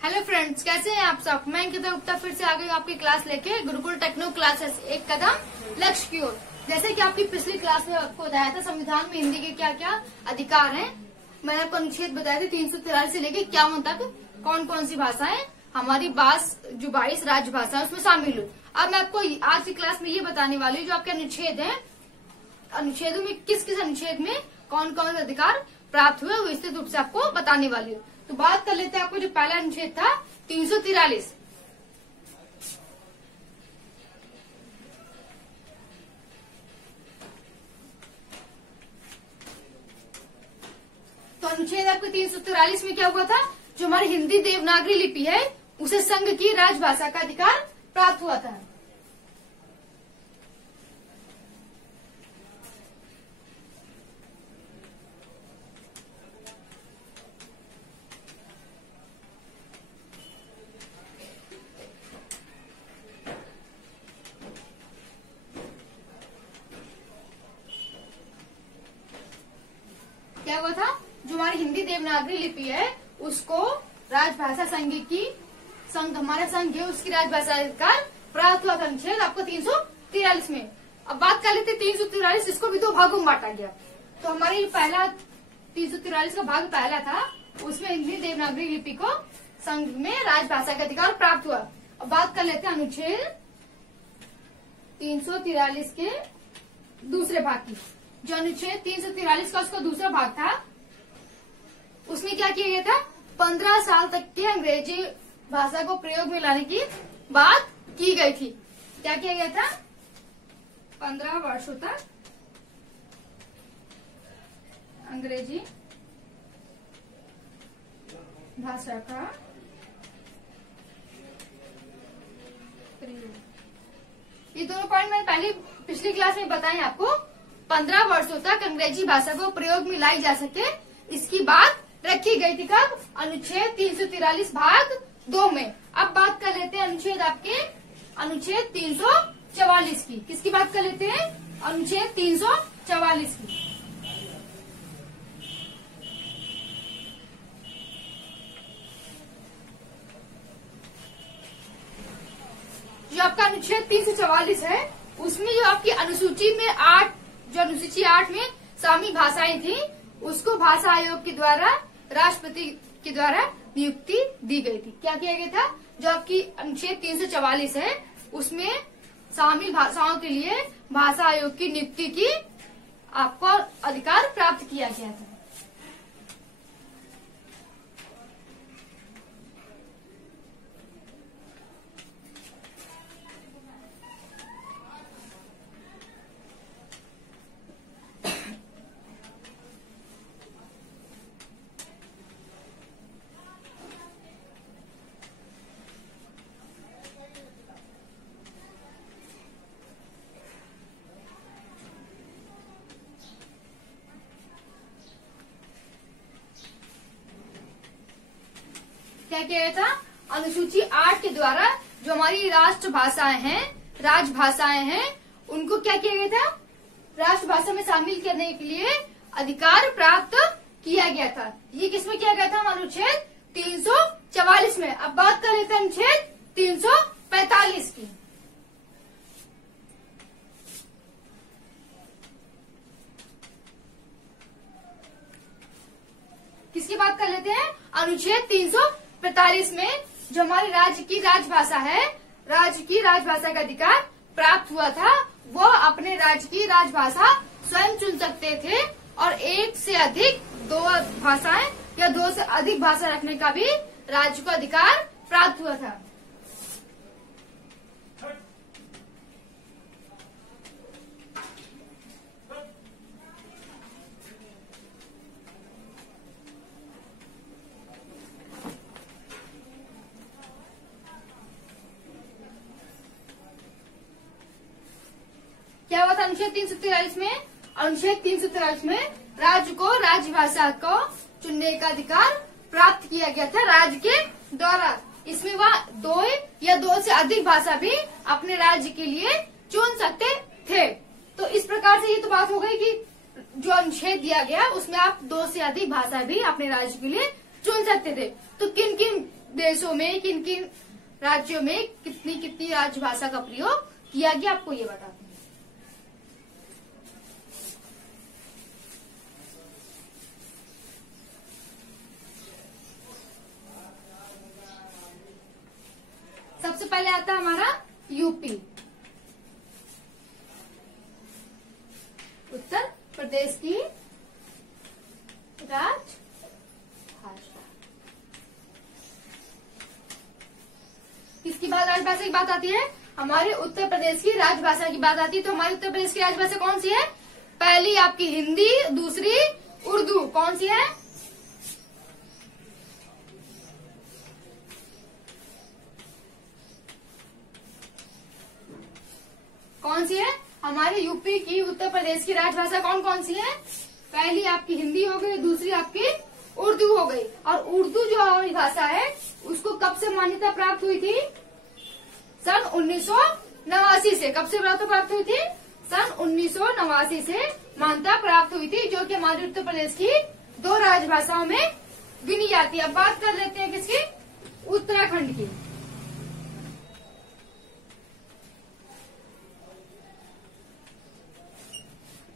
Hello friends, कैसे हैं आप सब। मैं अंकिता गुप्ता फिर से आ गई आपकी क्लास लेके गुरुकुल टेक्नो क्लासेस, एक कदम लक्ष्य की ओर। जैसे कि आपकी पिछली क्लास में आपको बताया था संविधान में हिंदी के क्या क्या अधिकार हैं। मैंने आपको अनुच्छेद बताए थे 343 से लेके 51 तक कौन कौन सी भाषाएं हमारी 22 राजभाषा उसमें शामिल हुई। अब मैं आपको आज की क्लास में ये बताने वाली हूँ जो आपके अनुच्छेद है, अनुच्छेदों में किस किस अनुच्छेद में कौन कौन से अधिकार प्राप्त हुए वो विस्तृत रूप से आपको बताने वाली हूँ। तो बात कर लेते हैं, आपको जो पहला अनुच्छेद था 343। तो अनुच्छेद आपके 343 में क्या हुआ था, जो हमारी हिंदी देवनागरी लिपि है उसे संघ की राजभाषा का अधिकार प्राप्त हुआ था। क्या हुआ था, जो हमारी हिंदी देवनागरी लिपि है उसको राजभाषा संघ हमारा संघ है उसकी राजभाषा अधिकार प्राप्त हुआ था। अनुच्छेद आपको 343 में। अब बात कर लेते 343, इसको भी दो भागों में बांटा गया। तो हमारे पहला 343 का भाग पहला था, उसमें हिंदी देवनागरी लिपि को संघ में राजभाषा का अधिकार प्राप्त हुआ। अब बात कर लेते हैं अनुच्छेद 343 के दूसरे भाग की। जो अनुच्छेद 343 का उसका दूसरा भाग था, उसमें क्या किया गया था, 15 साल तक के अंग्रेजी भाषा को प्रयोग में लाने की बात की गई थी। क्या किया गया था, 15 वर्षों तक अंग्रेजी भाषा का प्रयोग। ये दोनों पॉइंट मैंने पहले पिछली क्लास में बताए आपको। 15 वर्षों तक अंग्रेजी भाषा को प्रयोग में लाई जा सके, इसकी बात रखी गई थी। कब, अनुच्छेद 343 भाग 2 में। अब बात कर लेते हैं अनुच्छेद आपके अनुच्छेद 344 की। किसकी बात कर लेते हैं, अनुच्छेद 344 की। जो आपका अनुच्छेद 344 है, उसमें जो आपकी अनुसूची में 8 में शामिल भाषाएं थी, उसको भाषा आयोग के द्वारा राष्ट्रपति के द्वारा नियुक्ति दी गई थी। क्या किया गया था, जो आपकी अनुच्छेद 344 है उसमें शामिल भाषाओं के लिए भाषा आयोग की नियुक्ति की आपको अधिकार प्राप्त किया गया था। क्या किया गया था, अनुसूची 8 के द्वारा जो हमारी राष्ट्रभाषाएं हैं, राजभाषाएं हैं, उनको क्या किया गया था, राष्ट्रभाषा में शामिल करने के लिए अधिकार प्राप्त किया गया था। ये किसमें किया गया था, अनुच्छेद 344 में। अब बात कर लेते हैं अनुच्छेद 345 की। किसकी बात कर लेते हैं, अनुच्छेद 345 में जो हमारे राज्य की राजभाषा है, राज्य की राजभाषा का अधिकार प्राप्त हुआ था। वो अपने राज्य की राजभाषा स्वयं चुन सकते थे और एक से अधिक 2 भाषाएं या 2 से अधिक भाषा रखने का भी राज्य को अधिकार प्राप्त हुआ था। क्या हुआ था अनुच्छेद 343 में, अनुच्छेद 343 में राज्य को राजभाषा को चुनने का अधिकार प्राप्त किया गया था राज्य के द्वारा। इसमें वह 2 या 2 से अधिक भाषा भी अपने राज्य के लिए चुन सकते थे। तो इस प्रकार से ये तो बात हो गई कि जो अनुच्छेद दिया गया उसमें आप 2 से अधिक भाषा भी अपने राज्य के लिए चुन सकते थे। तो किन किन देशों में, किन किन राज्यों में कितनी कितनी राजभाषा का प्रयोग किया गया, आपको ये बताते हैं। सबसे पहले आता है हमारा यूपी, उत्तर प्रदेश की राजभाषा। किसकी राजभाषा की बात आती है? हमारे उत्तर प्रदेश की राजभाषा की बात आती है। तो हमारे उत्तर प्रदेश की राजभाषा कौन सी है? पहली आपकी हिंदी, दूसरी उर्दू। कौन सी है? कौन सी है? हमारे यूपी की, उत्तर प्रदेश की राजभाषा कौन कौन सी है? पहली आपकी हिंदी हो गई, दूसरी आपकी उर्दू हो गई। और उर्दू जो हमारी भाषा है उसको कब से मान्यता प्राप्त हुई थी? सन 1989 से। कब से प्राप्त हुई थी? सन 1989 से मान्यता प्राप्त हुई थी, जो कि हमारे उत्तर प्रदेश की 2 राजभाषाओं में गिनी जाती है। अब बात कर लेते हैं किसकी? उत्तराखंड की।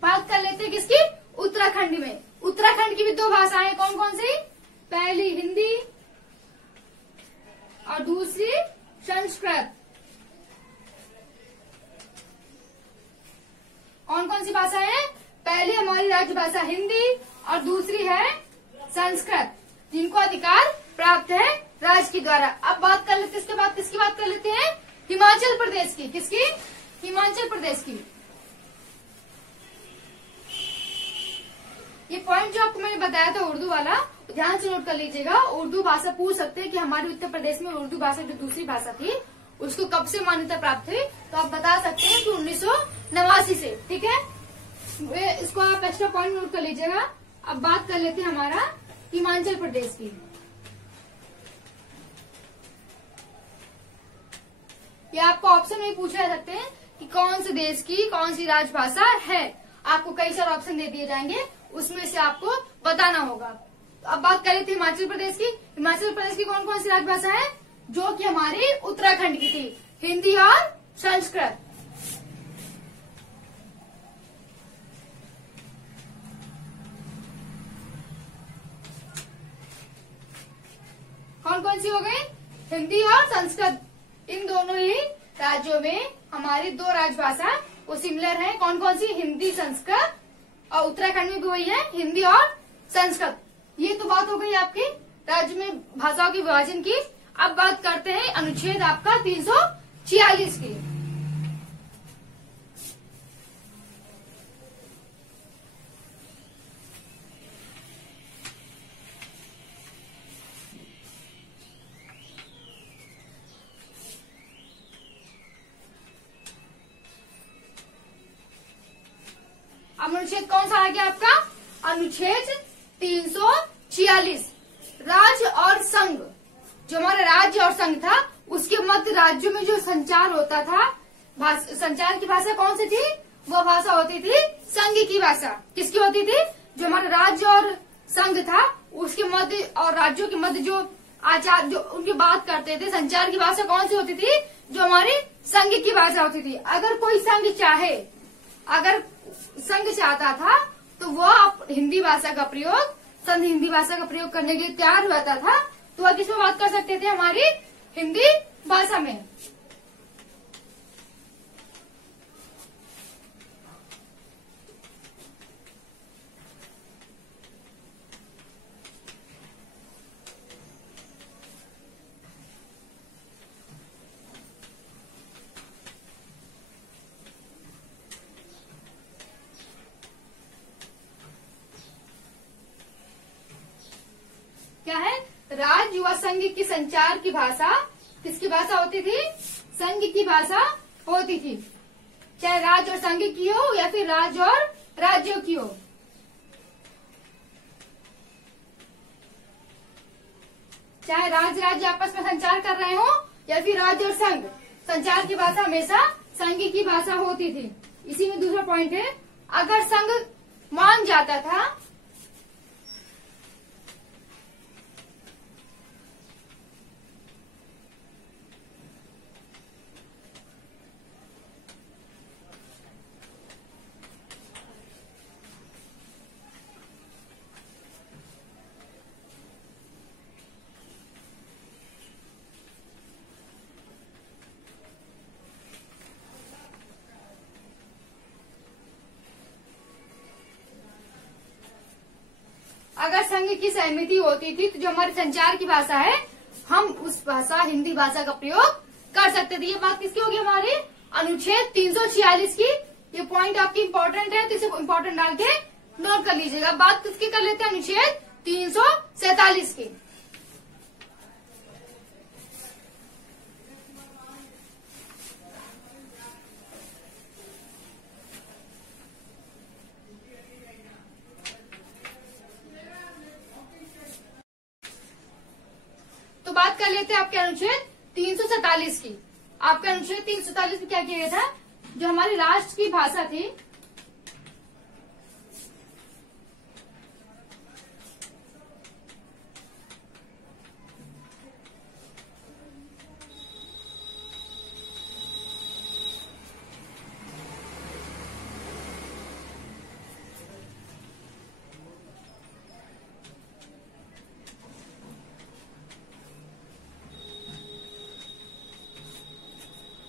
बात कर लेते हैं किसकी? उत्तराखंड में। उत्तराखंड की भी 2 भाषाएं कौन कौन सी? पहली हिंदी और दूसरी संस्कृत। कौन कौन सी भाषा है? पहली हमारी राजभाषा हिंदी और दूसरी है संस्कृत, जिनको अधिकार प्राप्त है राज्य के द्वारा। अब बात कर लेते हैं, इसके बाद किसकी बात कर लेते हैं? हिमाचल प्रदेश की। किसकी? हिमाचल प्रदेश की। ये पॉइंट जो आपको मैंने बताया था उर्दू वाला, ध्यान से नोट कर लीजिएगा। उर्दू भाषा पूछ सकते हैं कि हमारे उत्तर प्रदेश में उर्दू भाषा जो दूसरी भाषा थी उसको कब से मान्यता प्राप्त हुई, तो आप बता सकते हैं कि 1989 से। ठीक है, इसको आप एक्स्ट्रा पॉइंट नोट कर लीजिएगा। अब बात कर लेते हैं हमारा हिमाचल प्रदेश की। ये आपको ऑप्शन में पूछे जा सकते हैं कि कौन से देश की कौन सी राजभाषा है। आपको कई सारे ऑप्शन दे दिए जाएंगे, उसमें से आपको बताना होगा। तो अब बात करें थी हिमाचल प्रदेश की। हिमाचल प्रदेश की कौन कौन सी राजभाषा है? जो कि हमारी उत्तराखंड की थी, हिंदी और संस्कृत। कौन कौन सी हो गई? हिंदी और संस्कृत। इन दोनों ही राज्यों में हमारी 2 राजभाषा वो सिमिलर है। कौन कौन सी? हिंदी, संस्कृत। और उत्तराखंड में भी वही है, हिंदी और संस्कृत। ये तो बात हो गई आपकी राज्य में भाषाओं के विभाजन की। अब बात करते हैं अनुच्छेद आपका 346 की। अनुच्छेद कौन सा आ गया आपका? अनुच्छेद 346। राज्य और संघ। जो हमारा राज्य और संघ था उसके मध्य राज्यों में जो संचार होता था, संचार की भाषा कौन सी थी? वो भाषा होती थी संघ की भाषा। किसकी होती थी? जो हमारा राज्य और संघ था उसके मध्य और राज्यों के मध्य जो आचार जो उनकी बात करते थे, संचार की भाषा कौन सी होती थी? जो हमारी संघ की भाषा होती थी। अगर कोई संघ चाहे, अगर संघ चाहता था तो वह हिंदी भाषा का प्रयोग, संघ हिंदी भाषा का प्रयोग करने के लिए तैयार हुआ था। तो वह किसमें बात कर सकते थे? हमारी हिंदी भाषा में। क्या है? राज्य व संघ की संचार की भाषा किसकी भाषा होती थी? संघ की भाषा होती थी। चाहे राज्य और संघ की हो या फिर राज्य और राज्यों की हो। चाहे राज्य आपस में संचार कर रहे हो या फिर राज्य और संघ, संचार की भाषा हमेशा संघ की भाषा होती थी। इसी में दूसरा पॉइंट है, अगर संघ मान जाता था अगर संघ की सहमति होती थी तो जो हमारी संचार की भाषा है हम उस भाषा हिंदी भाषा का प्रयोग कर सकते थे। ये बात किसकी होगी हमारी अनुच्छेद 346 की। ये पॉइंट आपकी इम्पोर्टेंट है तो इसे इम्पोर्टेंट डाल के नोट कर लीजिएगा। बात किसकी कर लेते हैं अनुच्छेद 347 की। तो बात कर लेते हैं आपके अनुच्छेद 347 की। आपका अनुच्छेद 347 में क्या किया गया था, जो हमारी राष्ट्र की भाषा थी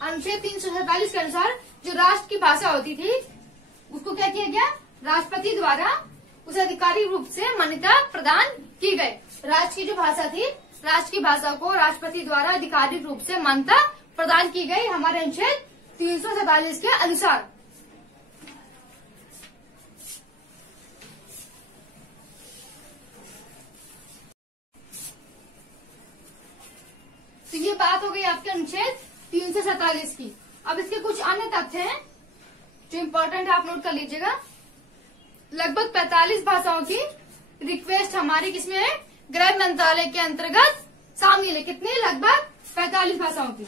अनुच्छेद 347 के अनुसार जो राष्ट्र की भाषा होती थी उसको क्या किया गया, राष्ट्रपति द्वारा उसे आधिकारिक रूप से मान्यता प्रदान की गई। राष्ट्र की जो भाषा थी, राष्ट्र की भाषा को राष्ट्रपति द्वारा आधिकारिक रूप से मान्यता प्रदान की गई हमारे अनुच्छेद 347 के अनुसार। तो ये बात हो गई आपके अनुच्छेद 347 की। अब इसके कुछ अन्य तथ्य हैं जो इम्पोर्टेंट है, आप नोट कर लीजिएगा। लगभग 45 भाषाओं की रिक्वेस्ट हमारी किसमें है, गृह मंत्रालय के अंतर्गत शामिल है। कितनी, लगभग 45 भाषाओं की।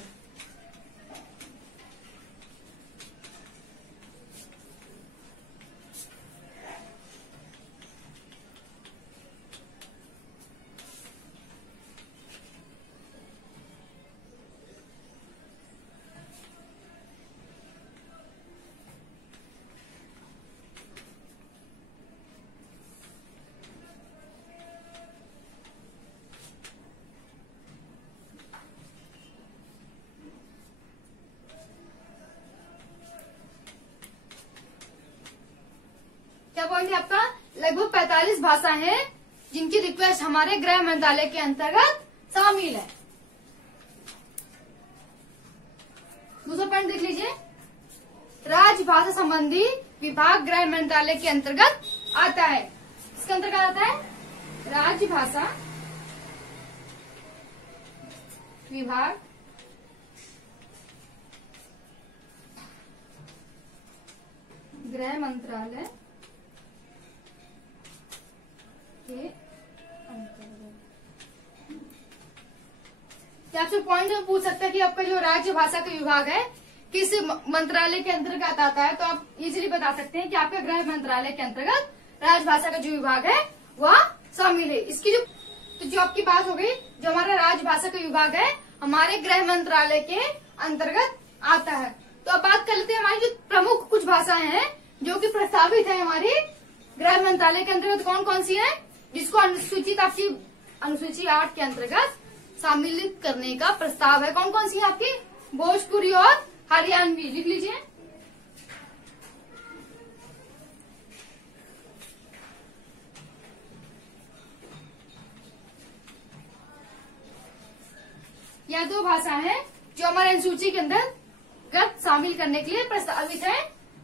क्या पॉइंट है आपका, लगभग 45 भाषा हैं जिनकी रिक्वेस्ट हमारे गृह मंत्रालय के अंतर्गत शामिल है। दूसरा पॉइंट देख लीजिए, राजभाषा संबंधी विभाग गृह मंत्रालय के अंतर्गत आता है। इसके अंतर्गत आता है राजभाषा विभाग गृह मंत्रालय के अंतर्गत। आपसे पॉइंट में पूछ सकते हैं कि आपका जो राज्य भाषा का विभाग है किस मंत्रालय के अंतर्गत आता है, तो आप इजीली बता सकते हैं कि आपके गृह मंत्रालय के अंतर्गत राजभाषा का जो विभाग है वह शामिल है। इसकी जो आपकी बात हो गई, जो हमारा राजभाषा का विभाग है हमारे गृह मंत्रालय के अंतर्गत आता है। तो अब बात कर लेते हैं हमारी जो प्रमुख कुछ भाषाएं हैं जो कि प्रस्तावित है हमारी गृह मंत्रालय के अंतर्गत, कौन कौन सी है, जिसको अनुसूचित आपकी अनुसूची 8 के अंतर्गत सम्मिलित करने का प्रस्ताव है। कौन कौन सी है आपकी, भोजपुरी और हरियाणवी, लिख लीजिए। यह दो भाषा है जो हमारे अनुसूची के अंतर्गत शामिल करने के लिए प्रस्तावित है।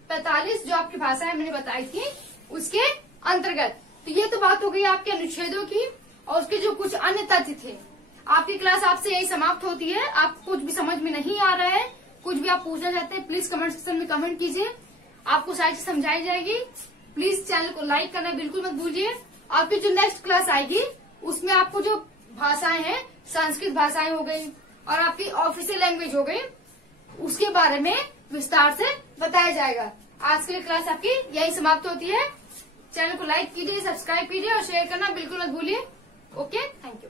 45 जो आपकी भाषा है मैंने बताई थी उसके अंतर्गत। तो ये तो बात हो गई आपके अनुच्छेदों की और उसके जो कुछ अन्य तथ्य थे। आपकी क्लास आपसे यही समाप्त होती है। आपको कुछ भी समझ में नहीं आ रहा है, कुछ भी आप पूछना चाहते हैं, प्लीज कमेंट सेक्शन में कमेंट कीजिए, आपको सारी चीज समझाई जाएगी। प्लीज चैनल को लाइक करना बिल्कुल मत भूलिए। आपकी जो नेक्स्ट क्लास आएगी उसमें आपको जो भाषाएं हैं, संस्कृत भाषाएं हो गई और आपकी ऑफिशियल लैंग्वेज हो गई, उसके बारे में विस्तार से बताया जाएगा। आज के लिए क्लास आपकी यही समाप्त होती है। चैनल को लाइक कीजिए, सब्सक्राइब कीजिए और शेयर करना बिल्कुल मत भूलिए। Okay, thank you.